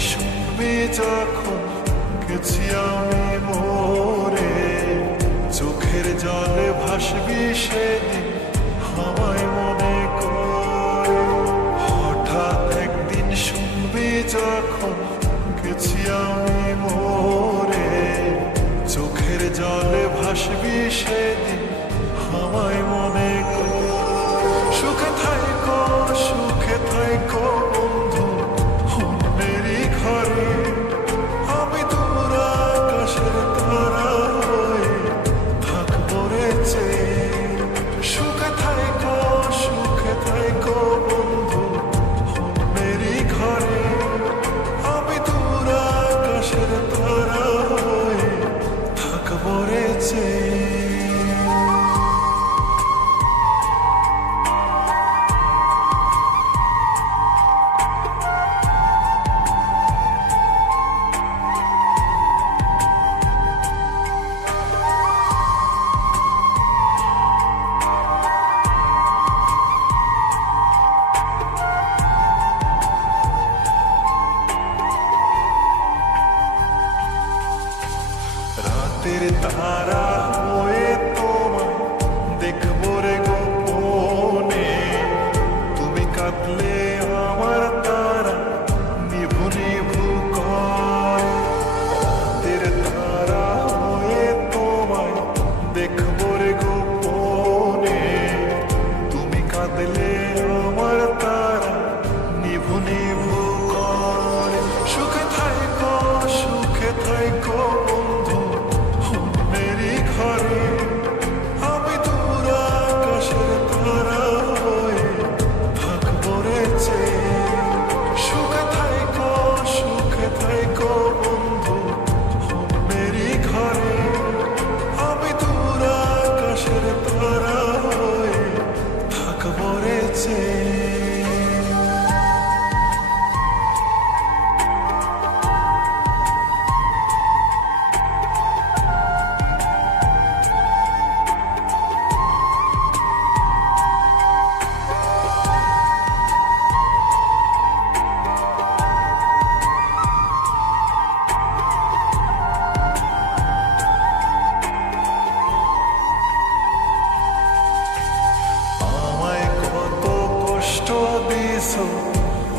শুনবে যখন গেছি আমি মোরে। চোখের জলে ভাসবি সেদিন, আমায় মনে কর। হঠাৎ একদিন শুনবি যখন গেছি আমি মোরে। চোখের জলে ভাসবি সেদিন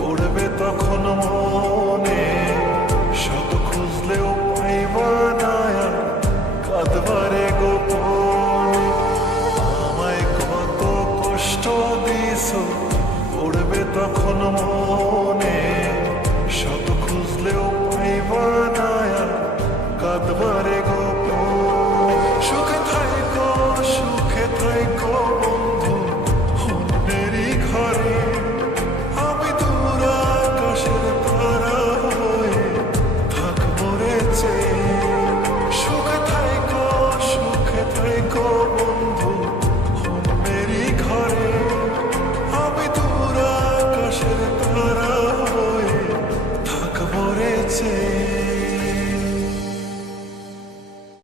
পড়বে তখন মনে, শত খুঁজলেও পাইবা না কাঁদবারে গোপনে। আমায় কত কষ্ট দিস পড়বে তখন মনে